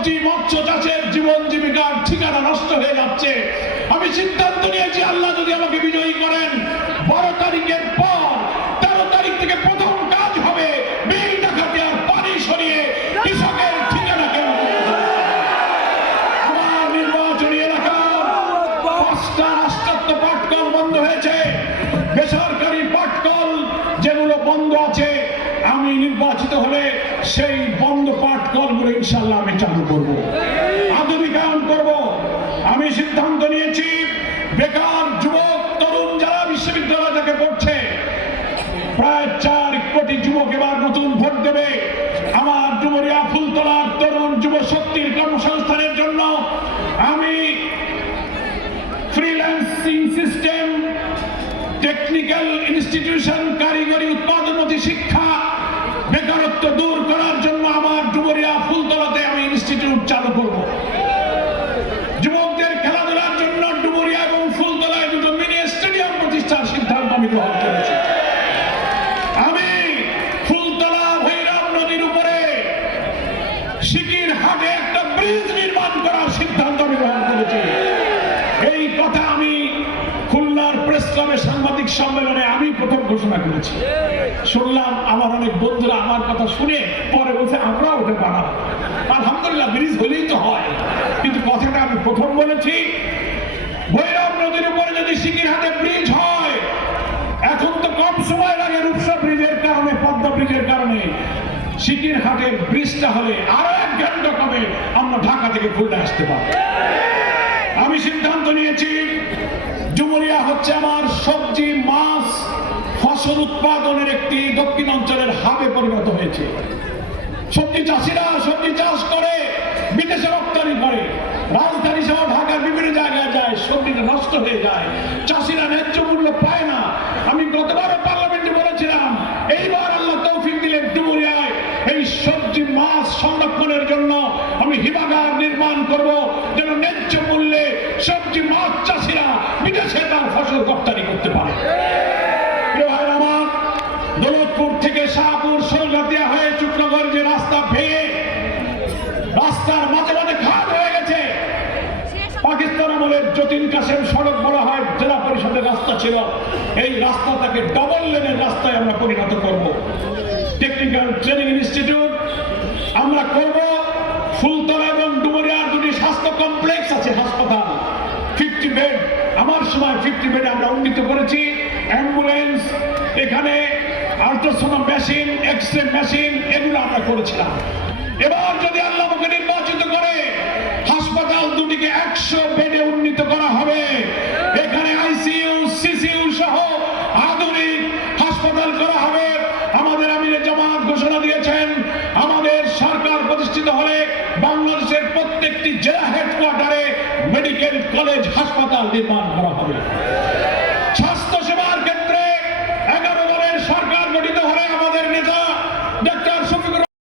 সবজি, মৎস্য চাষের জীবন জীবিকার ঠিকানা নষ্ট হয়ে যাচ্ছে। আমি সিদ্ধান্ত নিয়েছি, আল্লাহ যদি আমাকে বিজয়ী করেন, বারো তারিখের পর, তেরো তারিখ থেকে প্রথম কাজ হবে বিল আর পানি সরিয়ে কৃষকের ঠিকানা কেন আমার নির্বাচনী এলাকার পাঁচটা রাষ্ট্রায়ত্ত পাটকল বন্ধ হয়েছে। বেসরকারি পাটকল যেগুলো বন্ধ আছে, আমি নির্বাচিত হলে সেই বন্ধ পাটকলগুলো ইনশাল্লাহ আমি চালু করব। আধুনিকায়ন করব। আমি সিদ্ধান্ত নিয়েছি, বেকার যুবক, তরুণ যারা বিশ্ববিদ্যালয় থেকে পড়ছে, প্রায় চার কোটি যুবক এবার নতুন ভোট দেবে। আমার ডুমরিয়া ফুলতলার তরুণ যুব শক্তির কর্মসংস্থানের জন্য আমি ফ্রিল্যান্সিং সিস্টেম টেকনিক্যাল ইনস্টিটিউশন কারিগরি উৎপাদনমতি শিক্ষা, বেকারত্ব দূর করার সিদ্ধান্ত আমি গ্রহণ করেছি। এই কথা আমি খুলনার প্রেস ক্লাবের সাংবাদিক সম্মেলনে আমি প্রথম ঘোষণা করেছি। শুনলাম আমার অনেক বন্ধুরা আমার কথা শুনে পরে বলছে, আমরাও ওটা বানাবো। আলহামদুলিল্লাহ, ব্রিজ হলেই তো হয়। কিন্তু কথাটা আমি প্রথম বলেছি। ভৈরব নদীর উপরে যদি সিকির হাটে হাটের ব্রিজটা হলে আরও এক ঘণ্টা কমে আমরা ঢাকা থেকে খুলনা আসতে পারব? আমি সিদ্ধান্ত নিয়েছি, ডুমুরিয়া হচ্ছে আমার সবজি, মাছ, ফসল উৎপাদনের একটি দক্ষিণ অঞ্চলের হাবে পরিণত হয়েছে। সবজি চাষিরা সবজি চাষ করে, বিদেশে রপ্তানি করে। রাজধানী সহ ঢাকার বিভিন্ন জায়গায় যায়, সবজিটা নষ্ট হয়ে যায়। চাষিরা ন্যায্য মূল্য পায় না আমি গতবারও পার্লামেন্টে বলেছিলাম এইবার আল্লাহ তৌফিক দিলেন ডুমুরিয়ায় এই সবজি মাছ সংরক্ষণের জন্য আমি হিমাগার নির্মাণ করব, যেন ন্যায্য মূল্যে সবজি মাছ চাষিরা বিদেশে তার ফসল রপ্তানি করতে পারে। মাঝে মাঝে পাকিস্তান সড়ক বলা হয়, জেলা পরিষদের রাস্তা ছিল। এই ডবল রাস্তায় আমরা পরিণত করব। টেকনিক্যাল ট্রেনিং ইনস্টিটিউট আমরা করব, ফুলতলা ফিফটি বেড আমার সময় ফিফটি বেড আমরা উন্নীত করেছি। অ্যাম্বুলেন্স, এখানে আল্ট্রাসোনো মেশিন এক্স রে মেশিন এগুলো আমরা করেছিলাম। এবার যদি আল্লাহ আমাকে নির্বাচিত করে, হাসপাতাল দুটিকে একশো বেডে উন্নীত করা হবে। এখানে আইসিইউ সিসিইউ সহ আধুনিক হাসপাতাল করা হবে। আমাদের আমিরে জামাত ঘোষণা দিয়েছেন, আমাদের সরকার প্রতিষ্ঠিত হলে বাংলাদেশের প্রত্যেকটি জেলা হেডকোয়ার্টারে মেডিকেল কলেজ হাসপাতাল নির্মাণ করা হবে।